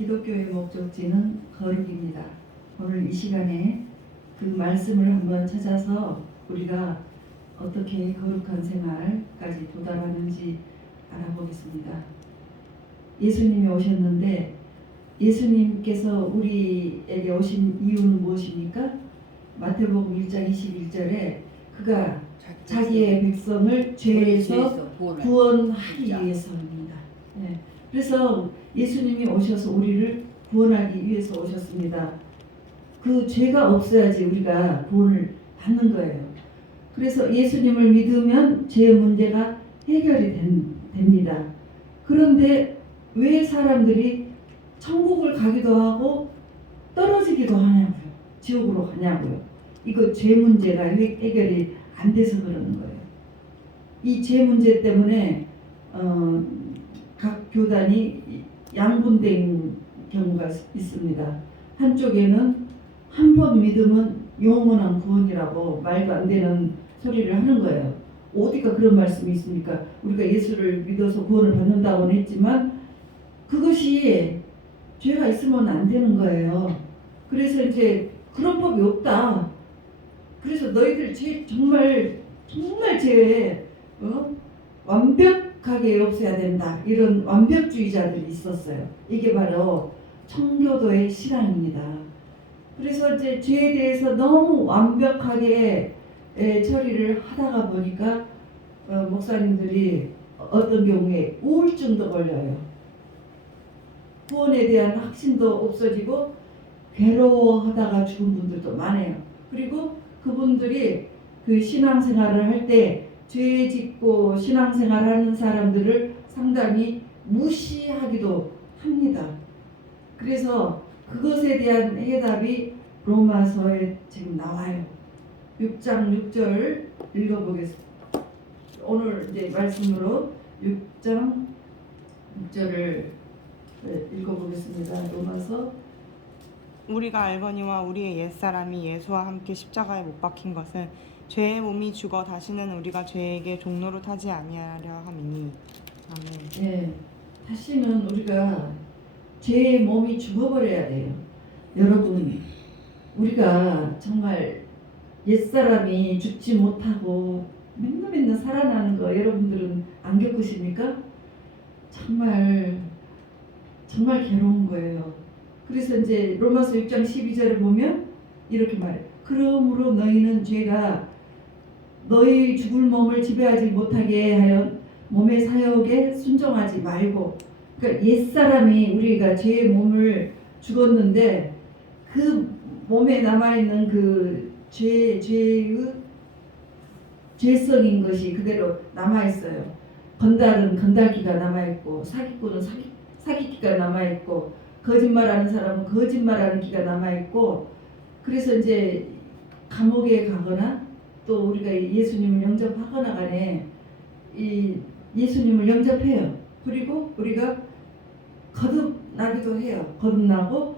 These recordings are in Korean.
기독교의 목적지는 거룩입니다. 오늘 이 시간에 그 말씀을 한번 찾아서 우리가 어떻게 거룩한 생활까지 도달하는지 알아보겠습니다. 예수님이 오셨는데 예수님께서 우리에게 오신 이유는 무엇입니까? 마태복음 1장 21절에 그가 자기의 백성을 죄에서 구원하기 위해서입니다. 네. 그래서 예수님이 오셔서 우리를 구원하기 위해서 오셨습니다. 그 죄가 없어야지 우리가 구원을 받는 거예요. 그래서 예수님을 믿으면 죄 문제가 해결이 됩니다. 그런데 왜 사람들이 천국을 가기도 하고 떨어지기도 하냐고요. 지옥으로 가냐고요. 이거 죄 문제가 해결이 안 돼서 그러는 거예요. 이 죄 문제 때문에 각 교단이 양분된 경우가 있습니다. 한쪽에는 한 번 믿으면 영원한 구원이라고 말도 안 되는 소리를 하는 거예요. 어디가 그런 말씀이 있습니까? 우리가 예수를 믿어서 구원을 받는다고는 했지만 그것이 죄가 있으면 안 되는 거예요. 그래서 이제 그런 법이 없다. 그래서 너희들 죄 정말 죄 완벽하게 없애야 된다. 이런 완벽주의자들이 있었어요. 이게 바로 청교도의 신앙입니다. 그래서 이제 죄에 대해서 너무 완벽하게 처리를 하다가 보니까 목사님들이 어떤 경우에 우울증도 걸려요. 구원에 대한 확신도 없어지고 괴로워하다가 죽은 분들도 많아요. 그리고 그분들이 그 신앙생활을 할 때 죄 짓고 신앙생활하는 사람들을 상당히 무시하기도 합니다. 그래서 그것에 대한 해답이 로마서에 지금 나와요. 6장 6절 읽어보겠습니다. 오늘 이제 말씀으로 6장 6절을 읽어보겠습니다. 로마서 우리가 알거니와 우리의 옛사람이 예수와 함께 십자가에 못 박힌 것은 죄의 몸이 죽어 다시는 우리가 죄에게 종로로 타지 아니하려 함이니. 아멘. 네, 다시는 우리가 죄의 몸이 죽어버려야 돼요. 여러분, 우리가 정말 옛사람이 죽지 못하고 맨날 살아나는 거 여러분들은 안 겪으십니까? 정말 괴로운 거예요. 그래서 이제 로마서 6장 12절을 보면 이렇게 말해요. 그러므로 너희는 죄가 너희 죽을 몸을 지배하지 못하게 하여 몸의 사욕에 순종하지 말고, 그러니까 옛사람이 우리가 죄의 몸을 죽었는데 그 몸에 남아있는 그 죄의 죄성인 것이 그대로 남아있어요. 건달은 건달기가 남아있고 사기꾼은 사기기가 남아있고 거짓말하는 사람은 거짓말하는 기가 남아있고, 그래서 이제 감옥에 가거나 또 우리가 예수님을 영접하거나 간에 이 예수님을 영접해요. 그리고 우리가 거듭나기도 해요. 거듭나고,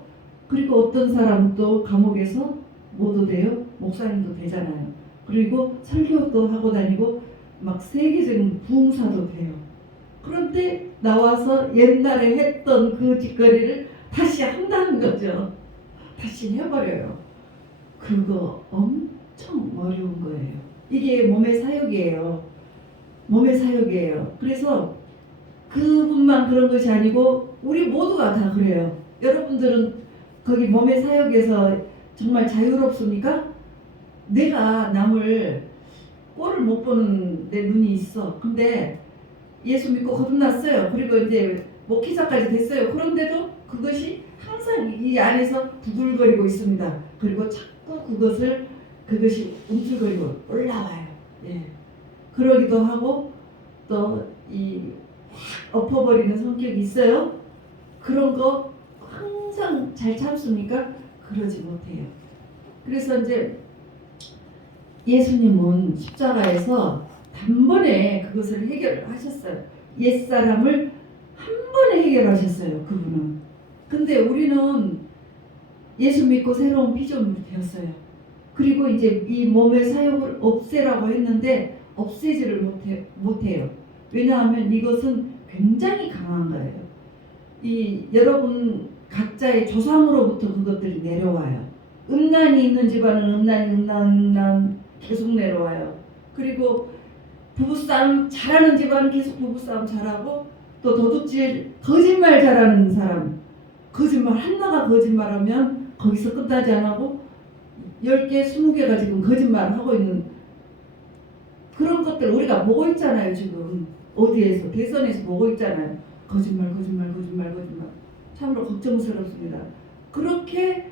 그리고 어떤 사람도 감옥에서 모도돼요. 목사님도 되잖아요. 그리고 설교도 하고 다니고 막 세계적인 부흥사도 돼요. 그런데 나와서 옛날에 했던 그 짓거리를 다시 한다는 거죠. 다시 해버려요. 그거 엄청 어려운 거예요. 이게 몸의 사역이에요. 몸의 사역이에요. 그래서 그분만 그런 것이 아니고 우리 모두가 다 그래요. 여러분들은 거기 몸의 사역에서 정말 자유롭습니까? 내가 남을 꼴을 못 보는 내 눈이 있어. 근데 예수 믿고 거듭났어요. 그리고 이제 목회자까지 됐어요. 그런데도 그것이 항상 이 안에서 부글거리고 있습니다. 그리고 자꾸 그것이 움찔거리고 올라와요. 예. 그러기도 하고 또 이 엎어버리는 성격이 있어요. 그런 거 항상 잘 참습니까? 그러지 못해요. 그래서 이제 예수님은 십자가에서 단번에 그것을 해결하셨어요. 옛사람을 한 번에 해결하셨어요. 그분은. 근데 우리는 예수 믿고 새로운 피조물이 되었어요. 그리고 이제 이 몸의 사욕을 없애라고 했는데 없애지를 못해요. 왜냐하면 이것은 굉장히 강한 거예요. 이 여러분 각자의 조상으로부터 그것들이 내려와요. 음란이 있는 집안은 음란 계속 내려와요. 그리고 부부싸움 잘하는 집안은 계속 부부싸움 잘하고, 또 도둑질 거짓말 잘하는 사람, 거짓말 하나가 거짓말하면 거기서 끝나지 않고 10개, 20개가 지금 거짓말을 하고 있는 그런 것들 우리가 보고 있잖아요. 지금 어디에서, 대선에서 보고 있잖아요. 거짓말. 참으로 걱정스럽습니다. 그렇게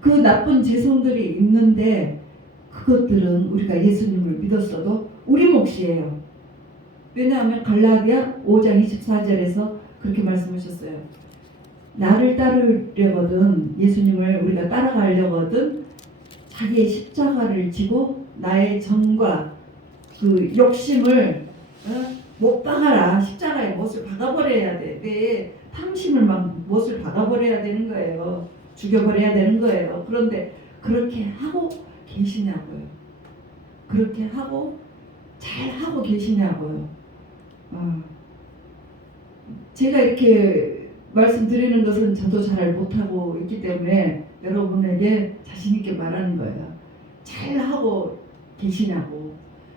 그 나쁜 재성들이 있는데 그것들은 우리가 예수님을 믿었어도 우리 몫이에요. 왜냐하면 갈라디아 5장 24절에서 그렇게 말씀하셨어요. 나를 따르려거든, 예수님을 우리가 따라가려거든 자기의 십자가를 지고 나의 정과 그 욕심을 못 박아라. 십자가에 못을 박아버려야 돼. 내 탐심을 막 못을 박아버려야 되는 거예요. 죽여버려야 되는 거예요. 그런데 그렇게 하고 계시냐고요. 그렇게 하고 잘 하고 계시냐고요. 제가 이렇게 말씀드리는 것은 저도 잘 못하고 있기 때문에 여러분에게 자신 있게 말하는 거예요. 잘 하고 계시냐고.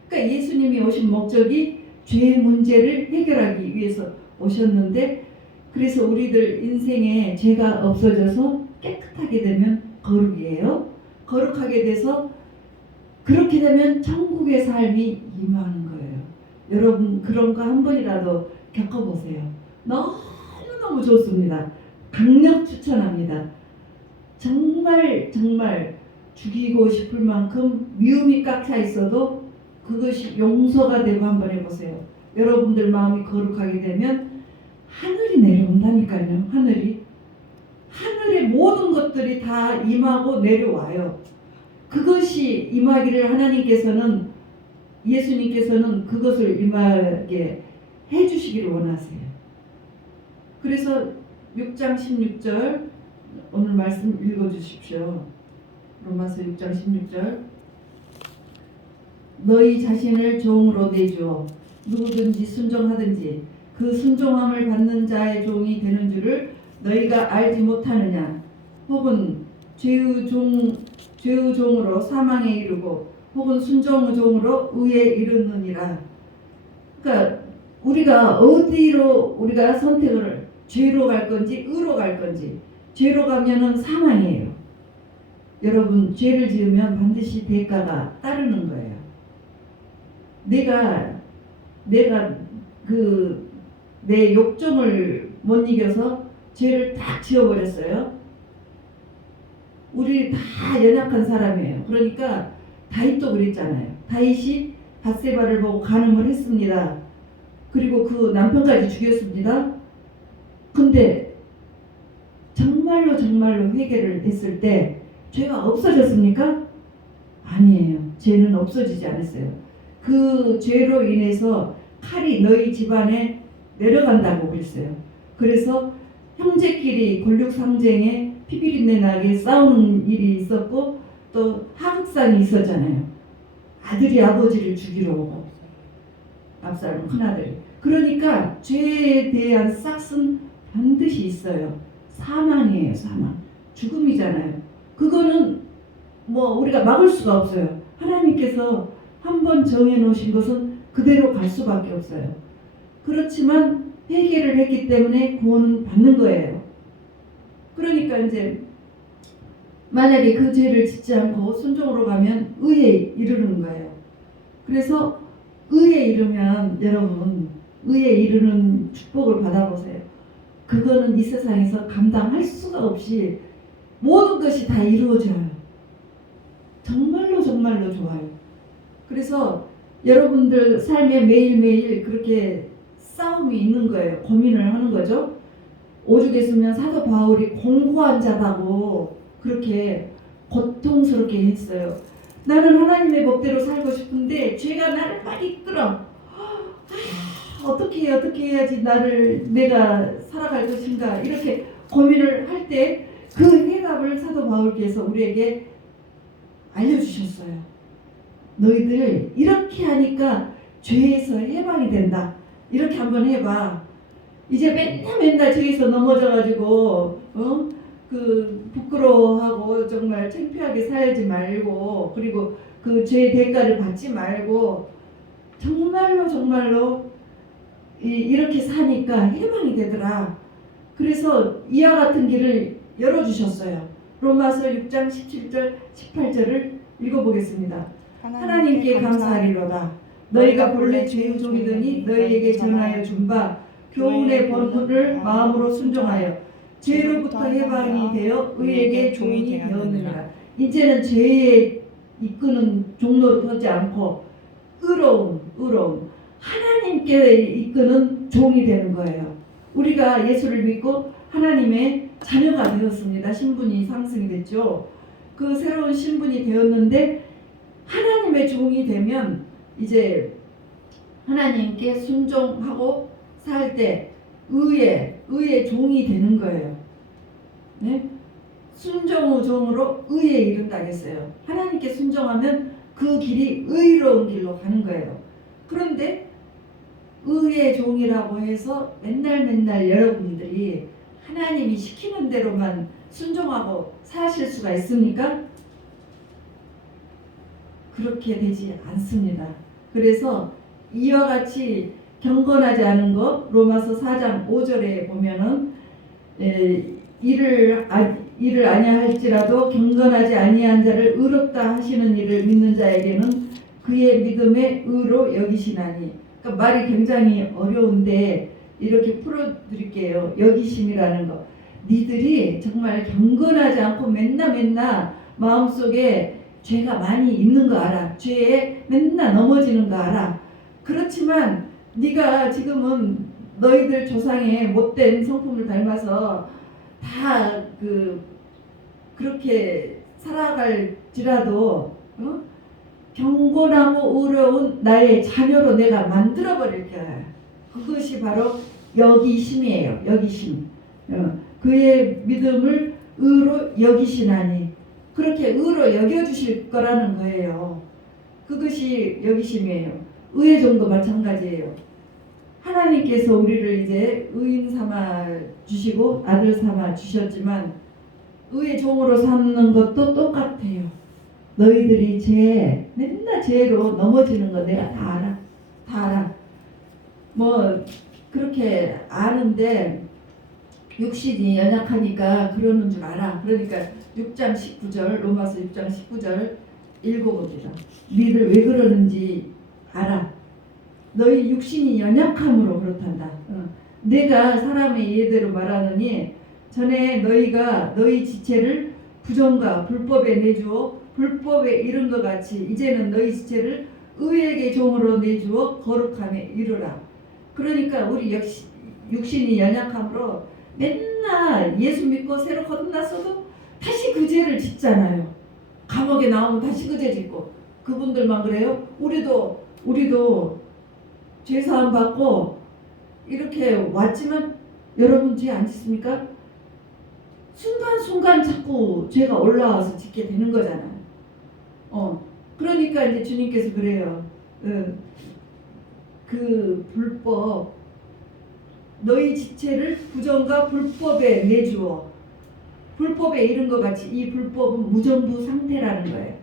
그러니까 예수님이 오신 목적이 죄의 문제를 해결하기 위해서 오셨는데, 그래서 우리들 인생에 죄가 없어져서 깨끗하게 되면 거룩이에요. 거룩하게 돼서 그렇게 되면 천국의 삶이 임하는 거예요. 여러분 그런 거 한 번이라도 겪어보세요. 너무너무 좋습니다. 강력 추천합니다. 정말 죽이고 싶을 만큼 미움이 꽉 차 있어도 그것이 용서가 되고 한번 해보세요. 여러분들 마음이 거룩하게 되면 하늘이 내려온다니까요. 하늘의 모든 것들이 다 임하고 내려와요. 그것이 임하기를 하나님께서는, 예수님께서는 그것을 임하게 해주시기를 원하세요. 그래서 6장 16절 오늘 말씀 읽어주십시오. 로마서 6장 16절. 너희 자신을 종으로 내주어 누구든지 순종하든지 그 순종함을 받는 자의 종이 되는 줄을 너희가 알지 못하느냐. 혹은 죄의 종으로 사망에 이르고 혹은 순종의 종으로 의에 이르느니라. 그러니까 우리가 어디로 우리가 선택을, 죄로 갈 건지 의로 갈 건지. 죄로 가면은 사망이에요. 여러분 죄를 지으면 반드시 대가가 따르는 거예요. 내가 내 욕정을 못 이겨서 죄를 딱 지어버렸어요. 우리 다 연약한 사람이에요. 그러니까 다윗도 그랬잖아요. 다윗이 밧세바를 보고 간음을 했습니다. 그리고 그 남편까지 죽였습니다. 근데 정말로 회개를 했을 때 죄가 없어졌습니까? 아니에요. 죄는 없어지지 않았어요. 그 죄로 인해서 칼이 너희 집안에 내려간다고 그랬어요. 그래서 형제끼리 권력상쟁에 피비린내 나게 싸우는 일이 있었고, 또 하극상이 있었잖아요. 아들이 아버지를 죽이러 오고, 압살롬 큰아들이. 그러니까 죄에 대한 싹은 반드시 있어요. 사망이에요. 사망. 죽음이잖아요. 그거는 뭐 우리가 막을 수가 없어요. 하나님께서 한번 정해놓으신 것은 그대로 갈 수밖에 없어요. 그렇지만 회개를 했기 때문에 구원은 받는 거예요. 그러니까 이제 만약에 그 죄를 짓지 않고 순종으로 가면 의에 이르는 거예요. 그래서 의에 이르면 여러분, 의에 이르는 축복을 받아보세요. 그거는 이 세상에서 감당할 수가 없이 모든 것이 다 이루어져요. 정말로 좋아요. 그래서 여러분들 삶에 매일매일 그렇게 싸움이 있는 거예요. 고민을 하는 거죠. 오죽 했으면 사도 바울이 공고한 자다고 그렇게 고통스럽게 했어요. 나는 하나님의 법대로 살고 싶은데 죄가 나를 막 이끌어. 어떻게 해야지 내가 살아갈 것인가, 이렇게 고민을 할 때 그 해답을 사도 바울께서 우리에게 알려주셨어요. 너희들 이렇게 하니까 죄에서 해방이 된다. 이렇게 한번 해봐. 이제 맨날 저기서 넘어져가지고 그 부끄러워하고 정말 창피하게 살지 말고, 그리고 그 죄의 대가를 받지 말고 정말로 이렇게 사니까 희망이 되더라. 그래서 이와 같은 길을 열어주셨어요. 로마서 6장 17절 18절을 읽어보겠습니다. 하나님께 감사하리로다. 너희가 본래 죄의 종이더니 너희에게 전하여 준 바 교훈의 본분을 마음으로 순종하여 죄로부터 해방이 되어 의에게 종이 되었느니라. 이제는 죄에 이끄는 종로로 서지 않고 의로움 하나님께 이끄는 종이 되는 거예요. 우리가 예수를 믿고 하나님의 자녀가 되었습니다. 신분이 상승이 됐죠. 그 새로운 신분이 되었는데 하나님의 종이 되면 이제 하나님께 순종하고 살 때 의의 종이 되는 거예요. 네? 순종의 종으로 의에 이른다겠어요. 하나님께 순종하면 그 길이 의로운 길로 가는 거예요. 그런데 의의 종이라고 해서 맨날 여러분들이 하나님이 시키는 대로만 순종하고 사실 수가 있습니까? 그렇게 되지 않습니다. 그래서 이와 같이 경건하지 않은 것, 로마서 4장 5절에 보면은 이를 아니할지라도 경건하지 아니한 자를 의롭다 하시는 이를 믿는 자에게는 그의 믿음의 의로 여기시나니. 그러니까 말이 굉장히 어려운데 이렇게 풀어드릴게요. 여기심이라는 거. 니들이 정말 경건하지 않고 맨날 마음속에 죄가 많이 있는 거 알아. 죄에 맨날 넘어지는 거 알아. 그렇지만 네가 지금은 너희들 조상의 못된 성품을 닮아서 다 그렇게 살아갈지라도 경건하고 의로운 나의 자녀로 내가 만들어버릴 거야. 그것이 바로 여기심이에요. 여기심. 그의 믿음을 의로 여기시나니. 그렇게 의로 여겨주실 거라는 거예요. 그것이 여기심이에요. 의의 종도 마찬가지예요. 하나님께서 우리를 이제 의인 삼아 주시고 아들 삼아 주셨지만 의의 종으로 삼는 것도 똑같아요. 너희들이 맨날 죄로 넘어지는 거 내가 다 알아. 뭐 그렇게 아는데 육신이 연약하니까 그러는 줄 알아. 그러니까 6장 19절, 로마서 6장 19절 읽어봅니다. 니들 왜 그러는지 알아. 너희 육신이 연약함으로 그렇단다. 내가 사람의 예대로 말하느니 전에 너희가 너희 지체를 부정과 불법에 내주어 불법에 이른 것 같이 이제는 너희 지체를 의에게 종으로 내주어 거룩함에 이르라. 그러니까 우리 역시 육신이 연약함으로 맨날 예수 믿고 새로 거듭났어도 다시 그 죄를 짓잖아요. 감옥에 나오면 다시 그 죄 짓고. 그분들만 그래요? 우리도 죄사함 받고 이렇게 왔지만 여러분 죄 안 짓습니까? 순간순간 자꾸 죄가 올라와서 짓게 되는 거잖아요. 그러니까 이제 주님께서 그래요. 그 불법 너희 지체를 부정과 불법에 내주어 불법에 이른 것 같이 이 불법은 무정부 상태라는 거예요.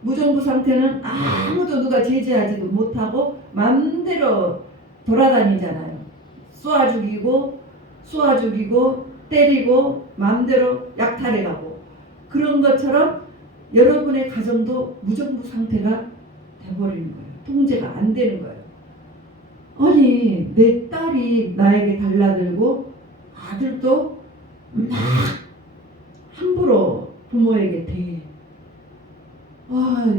무정부 상태는 아무도 누가 제재하지도 못하고 마음대로 돌아다니잖아요. 쏘아 죽이고 때리고 마음대로 약탈해가고. 그런 것처럼 여러분의 가정도 무정부 상태가 돼버리는 거예요. 통제가 안 되는 거예요. 아니 내 딸이 나에게 달라들고 아들도 막 함부로 부모에게 대해.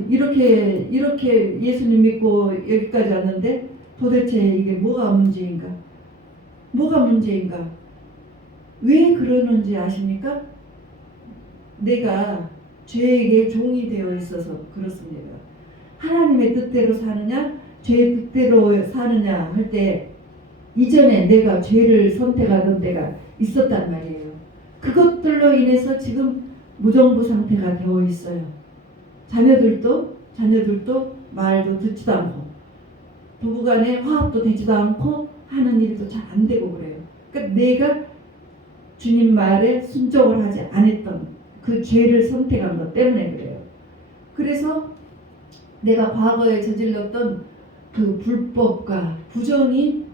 이렇게 예수님 믿고 여기까지 왔는데 도대체 이게 뭐가 문제인가? 왜 그러는지 아십니까? 내가 죄에게 종이 되어 있어서 그렇습니다. 하나님의 뜻대로 사느냐 죄의 뜻대로 사느냐 할 때 이전에 내가 죄를 선택하던 때가 있었단 말이에요. 그것들로 인해서 지금 무정부 상태가 되어 있어요. 자녀들도 말도 듣지도 않고 부부간에 화합도 되지도 않고 하는 일도 잘 안 되고 그래요. 그러니까 내가 주님 말에 순종을 하지 않았던 그 죄를 선택한 것 때문에 그래요. 그래서 내가 과거에 저질렀던 그 불법과 부정이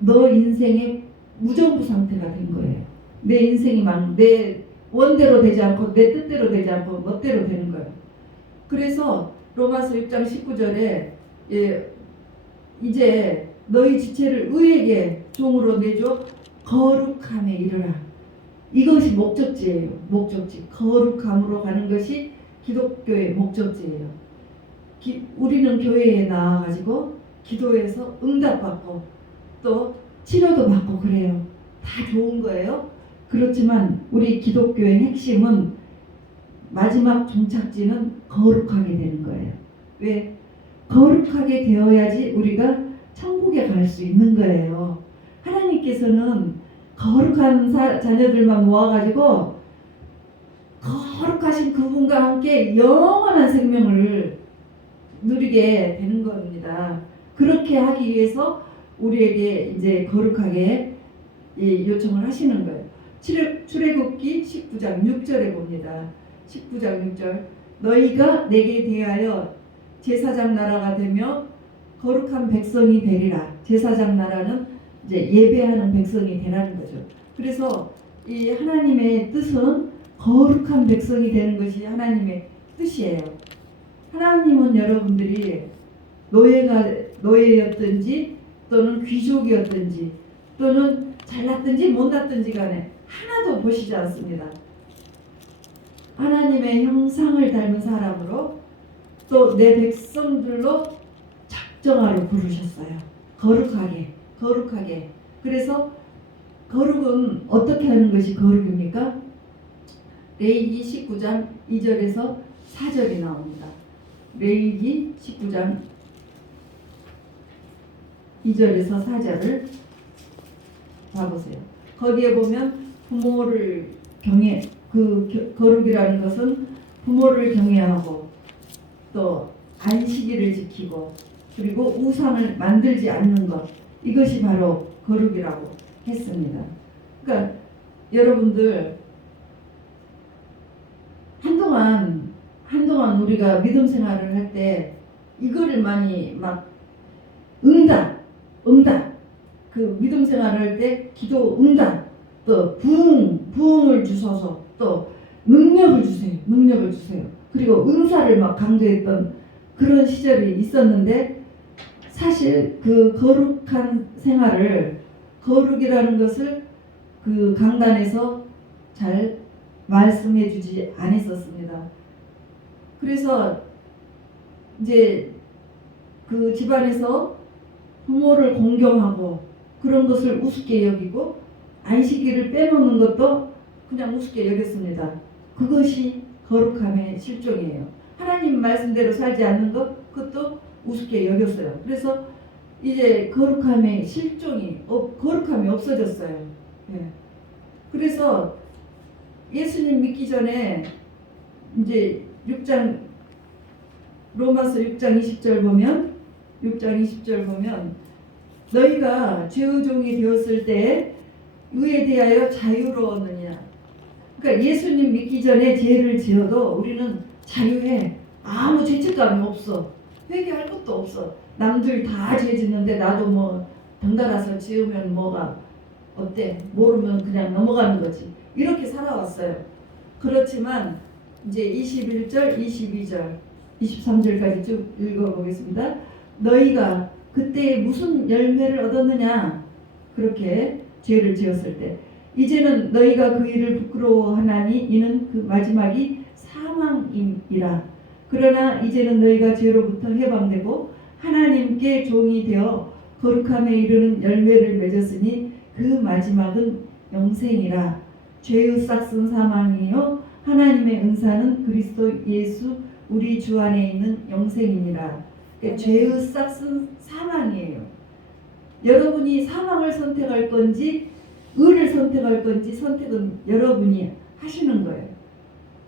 너 인생의 무정부 상태가 된 거예요. 내 인생이 막 내 원대로 되지 않고 내 뜻대로 되지 않고 멋대로 되는 거예요. 그래서 로마서 6장 19절에 이제 너희 지체를 의에게 종으로 내줘 거룩함에 이르라. 이것이 목적지예요. 목적지. 거룩함으로 가는 것이 기독교의 목적지예요. 우리는 교회에 나와가지고 기도해서 응답받고 또 치료도 받고 그래요. 다 좋은 거예요. 그렇지만 우리 기독교의 핵심은 마지막 종착지는 거룩하게 되는 거예요. 왜? 거룩하게 되어야지 우리가 천국에 갈 수 있는 거예요. 하나님께서는 거룩한 자녀들만 모아가지고 거룩하신 그분과 함께 영원한 생명을 누리게 되는 겁니다. 그렇게 하기 위해서 우리에게 이제 거룩하게 요청을 하시는 거예요. 출애굽기 19장 6절에 봅니다. 19장 6절 너희가 내게 대하여 제사장 나라가 되며 거룩한 백성이 되리라. 제사장 나라는 이제 예배하는 백성이 되라는 거죠. 그래서 이 하나님의 뜻은 거룩한 백성이 되는 것이 하나님의 뜻이에요. 하나님은 여러분들이 노예였든지 또는 귀족이었든지 또는 잘났든지 못났든지 간에 하나도 보시지 않습니다. 하나님의 형상을 닮은 사람으로 또 내 백성들로 작정하러 부르셨어요. 거룩하게. 그래서 거룩은 어떻게 하는 것이 거룩입니까? 레위기 19장 2절에서 4절이 나옵니다. 레위기 19장 2절에서 4절을 봐보세요. 거기에 보면 부모를 거룩이라는 것은 부모를 경외하고 또 안식일을 지키고 그리고 우상을 만들지 않는 것, 이것이 바로 거룩이라고 했습니다. 그러니까 여러분들 한동안 우리가 믿음 생활을 할 때 이거를 많이 막 응답 그 믿음 생활을 할 때 기도 응답 또 부흥을 주셔서 또 능력을 주세요. 그리고 은사를 막 강조했던 그런 시절이 있었는데 사실 그 거룩한 생활을 거룩이라는 것을 그 강단에서 잘 말씀해 주지 않았었습니다. 그래서 이제 그 집안에서 부모를 공경하고 그런 것을 우습게 여기고 안식일을 빼놓는 것도 그냥 우습게 여겼습니다. 그것이 거룩함의 실종이에요. 하나님 말씀대로 살지 않는 것, 그것도 우습게 여겼어요. 그래서 이제 거룩함의 거룩함이 없어졌어요. 예. 그래서 예수님 믿기 전에 이제 로마서 6장 20절 보면 너희가 죄의 종이 되었을 때 의에 대하여 자유로웠느냐. 그러니까 예수님 믿기 전에 죄를 지어도 우리는 자유해. 아무 죄책감이 없어. 회개할 것도 없어. 남들 다 죄 짓는데 나도 뭐 덩달아서 지으면 뭐가 어때? 모르면 그냥 넘어가는 거지. 이렇게 살아왔어요. 그렇지만 이제 21절, 22절, 23절까지 쭉 읽어보겠습니다. 너희가 그때 무슨 열매를 얻었느냐? 그렇게 죄를 지었을 때 이제는 너희가 그 일을 부끄러워하나니 이는 그 마지막이 사망임이라. 그러나 이제는 너희가 죄로부터 해방되고 하나님께 종이 되어 거룩함에 이르는 열매를 맺었으니 그 마지막은 영생이라. 죄의 싹은 사망이요 하나님의 은사는 그리스도 예수 우리 주 안에 있는 영생이니라. 그러니까 죄의 싹은 사망이에요. 여러분이 사망을 선택할 건지 의를 선택할 건지 선택은 여러분이 하시는 거예요.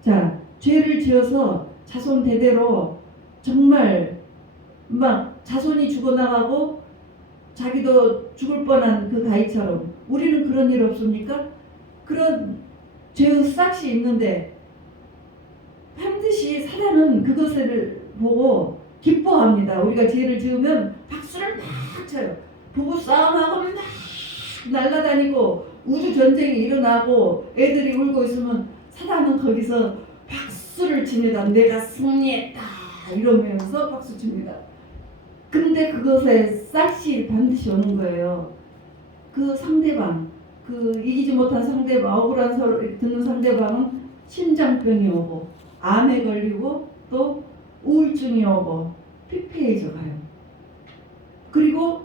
자, 죄를 지어서 자손 대대로 정말 막 자손이 죽어나가고 자기도 죽을 뻔한 그 다윗처럼 우리는 그런 일 없습니까? 그런 죄의 싹이 있는데 반드시 사단은 그것을 보고 기뻐합니다. 우리가 죄를 지으면 박수를 막 쳐요. 부부 싸움하고 막 날아다니고 우주 전쟁이 일어나고 애들이 울고 있으면 사단은 거기서 박수를 칩니다. 내가 승리했다 이러면서 박수 칩니다. 근데 그것에 싹이 반드시 오는 거예요. 그 상대방, 그 이기지 못한 상대방, 억울한 소리 듣는 상대방은 심장병이 오고 암에 걸리고 또 우울증이 오고 피폐해져 가요. 그리고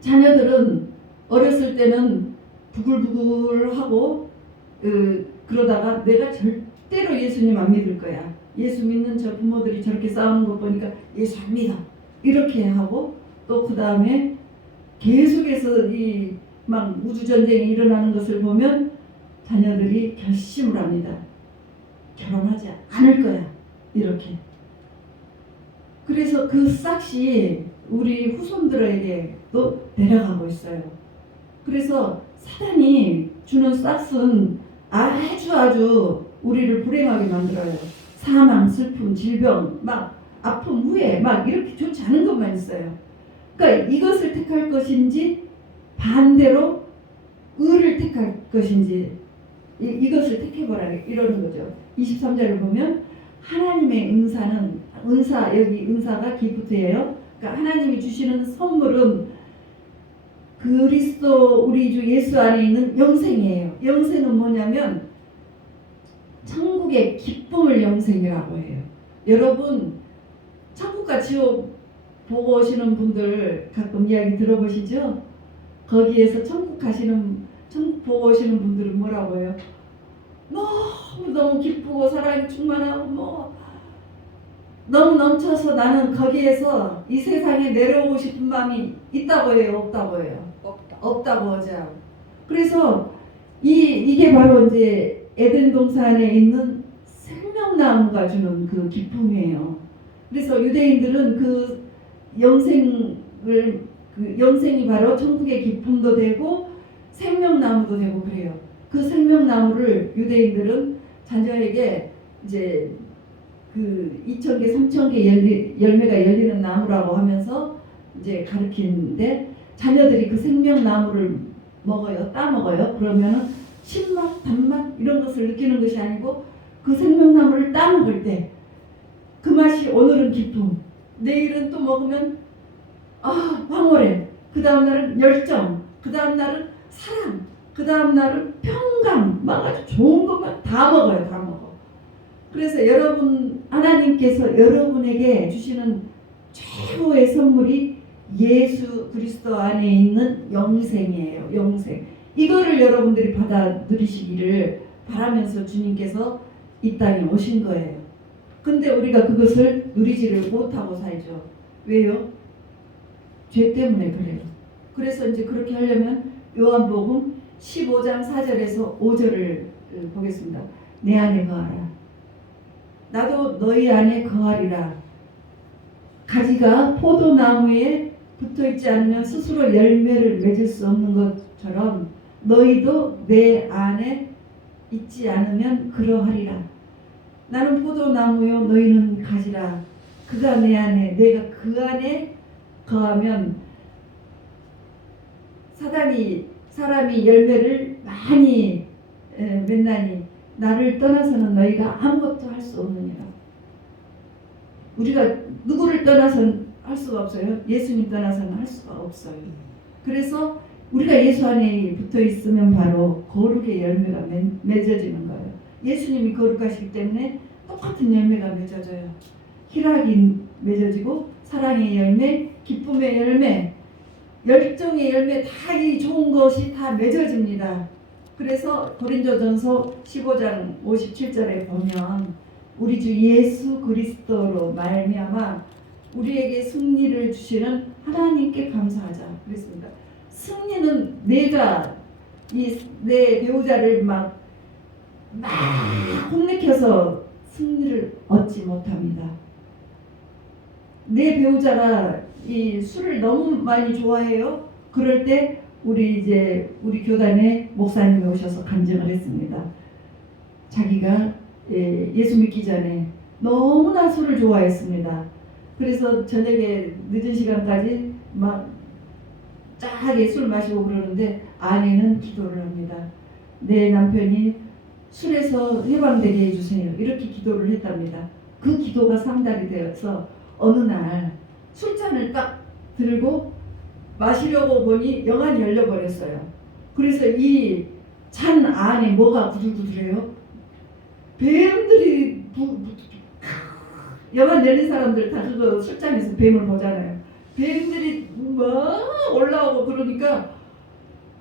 자녀들은 어렸을 때는 부글부글하고 그러다가 내가 절대로 예수님 안 믿을 거야. 예수 믿는 저 부모들이 저렇게 싸우는 거 보니까 예수 안 믿어. 이렇게 하고 또 그 다음에 계속해서 이 막 우주 전쟁이 일어나는 것을 보면 자녀들이 결심을 합니다. 결혼하지 않을 거야. 이렇게. 그래서 그 싹이 우리 후손들에게 또 내려가고 있어요. 그래서 사단이 주는 싹은 아주 우리를 불행하게 만들어요. 사망, 슬픔, 질병, 막 아픔, 후회, 막 이렇게 좋지 않은 것만 있어요. 그러니까 이것을 택할 것인지 반대로 의를 택할 것인지 이것을 택해보라 이러는 거죠. 23절을 보면 하나님의 은사 여기 은사가 기프트예요. 그러니까 하나님이 주시는 선물은 그리스도 우리 주 예수 안에 있는 영생이에요. 영생은 뭐냐면 천국의 기쁨을 영생이라고 해요. 여러분 천국과 지옥 보고 오시는 분들 가끔 이야기 들어보시죠? 거기에서 천국 보고 오시는 분들은 뭐라고 해요? 너무 기쁘고 사랑이 충만하고 너무 넘쳐서 나는 거기에서 이 세상에 내려오고 싶은 마음이 있다고 해요? 없다고 해요? 없다고 하죠. 그래서 이게 바로 이제 에덴 동산에 있는 생명나무가 주는 그 기쁨이에요. 그래서 유대인들은 그 영생이 바로 천국의 기쁨도 되고 생명나무도 되고 그래요. 그 생명나무를 유대인들은 자녀에게 이제 그 2,000개, 3,000개 열매가 열리는 나무라고 하면서 이제 가르치는데 자녀들이 그 생명나무를 따먹어요. 그러면은 신맛, 단맛 이런 것을 느끼는 것이 아니고 그 생명나무를 따먹을 때 그 맛이 오늘은 기쁨, 내일은 또 먹으면 황홀해. 그 다음 날은 열정, 그 다음 날은 사랑, 그 다음 날은 평강, 막 아주 좋은 것만 다 먹어요. 다 먹어. 그래서 하나님께서 여러분에게 주시는 최고의 선물이 예수 그리스도 안에 있는 영생이에요. 영생. 이거를 여러분들이 받아 누리시기를 바라면서 주님께서 이 땅에 오신 거예요. 근데 우리가 그것을 누리지를 못하고 살죠. 왜요? 죄 때문에 그래요. 그래서 이제 그렇게 하려면 요한복음 15장 4절에서 5절을 보겠습니다. 내 안에 거하라. 나도 너희 안에 거하리라. 가지가 포도나무에 붙어있지 않으면 스스로 열매를 맺을 수 없는 것처럼 너희도 내 안에 있지 않으면 그러하리라. 나는 포도나무요 너희는 가지라. 그가 내 안에 내가 그 안에 거하면 사람이 열매를 많이 맺나니 나를 떠나서는 너희가 아무것도 할 수 없느니라. 우리가 누구를 떠나서는 할 수가 없어요. 예수님 떠나서는 할 수가 없어요. 그래서 우리가 예수 안에 붙어 있으면 바로 거룩의 열매가 맺어지는 거예요. 예수님이 거룩하시기 때문에 똑같은 열매가 맺어져요. 희락이 맺어지고 사랑의 열매, 기쁨의 열매, 열정의 열매 다 이 좋은 것이 다 맺어집니다. 그래서 고린도전서 15장 57절에 보면 우리 주 예수 그리스도로 말미암아 우리에게 승리를 주시는 하나님께 감사하자 그랬습니다. 승리는 내가 내 배우자를 막 혼내켜서 승리를 얻지 못합니다. 내 배우자가 이 술을 너무 많이 좋아해요. 그럴 때 우리 교단에 목사님이 오셔서 간증을 했습니다. 자기가 예수 믿기 전에 너무나 술을 좋아했습니다. 그래서 저녁에 늦은 시간까지 막 짜게 술 마시고 그러는데 아내는 기도를 합니다. 내 남편이 술에서 해방되게 해주세요. 이렇게 기도를 했답니다. 그 기도가 상달이 되어서 어느 날 술잔을 딱 들고 마시려고 보니 영안이 열려버렸어요. 그래서 이 잔 안에 뭐가 부들부들해요? 뱀들이 영안 열린 사람들 다 그거 술잔에서 뱀을 보잖아요. 뱀들이 막 올라오고 그러니까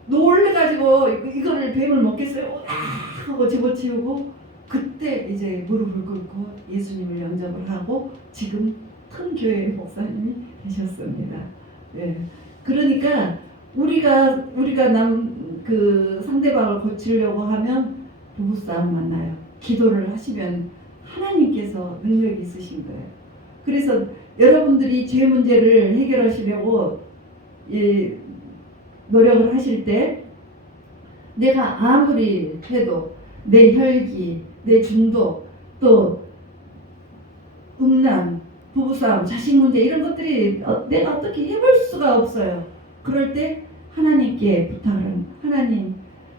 놀래가지고 이거를 뱀을 먹겠어요? 하고 집어치우고 그때 이제 무릎을 꿇고 예수님을 영접을 하고 지금 큰 교회의 목사님이 되셨습니다. 네. 그러니까 우리가 그 상대방을 고치려고 하면 부부싸움 만나요. 기도를 하시면 하나님께서 능력이 있으신 거예요. 그래서 여러분들이 죄 문제를 해결하시려고 노력을 하실 때 내가 아무리 해도 내 혈기, 내 중독, 또 음란, 부부싸움, 자식 문제 이런 것들이 내가 어떻게 해볼 수가 없어요. 그럴 때 하나님께 부탁을 합니다. 하나님,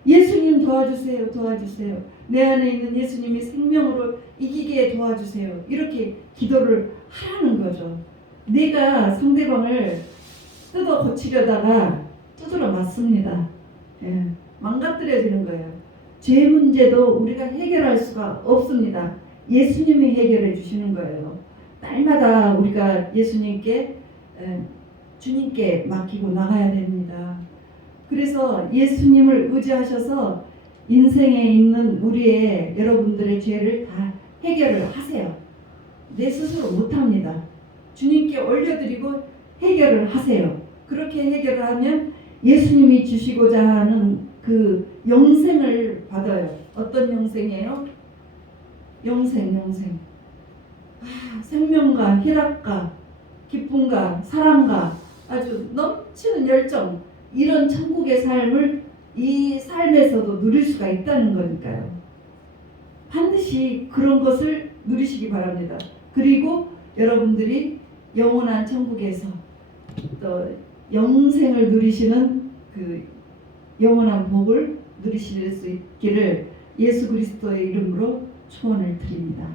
예수님 도와주세요. 도와주세요. 내 안에 있는 예수님이 생명으로 이기게 도와주세요. 이렇게 기도를 하라는 거죠. 내가 상대방을 뜯어 고치려다가 두드러 맞습니다. 예, 망가뜨려지는 거예요. 죄 문제도 우리가 해결할 수가 없습니다. 예수님이 해결해 주시는 거예요. 날마다 우리가 예수님께 주님께 맡기고 나가야 됩니다. 그래서 예수님을 의지하셔서 인생에 있는 우리의 여러분들의 죄를 다 해결을 하세요. 내 스스로 못합니다. 주님께 올려드리고 해결을 하세요. 그렇게 해결을 하면 예수님이 주시고자 하는 그 영생을 받아요. 어떤 영생이에요? 영생. 생명과 희락과 기쁨과 사랑과 아주 넘치는 열정, 이런 천국의 삶을 이 삶에서도 누릴 수가 있다는 거니까요. 반드시 그런 것을 누리시기 바랍니다. 그리고 여러분들이 영원한 천국에서 또 영생을 누리시는 그 영원한 복을 누리실 수 있기를 예수 그리스도의 이름으로 축원을 드립니다.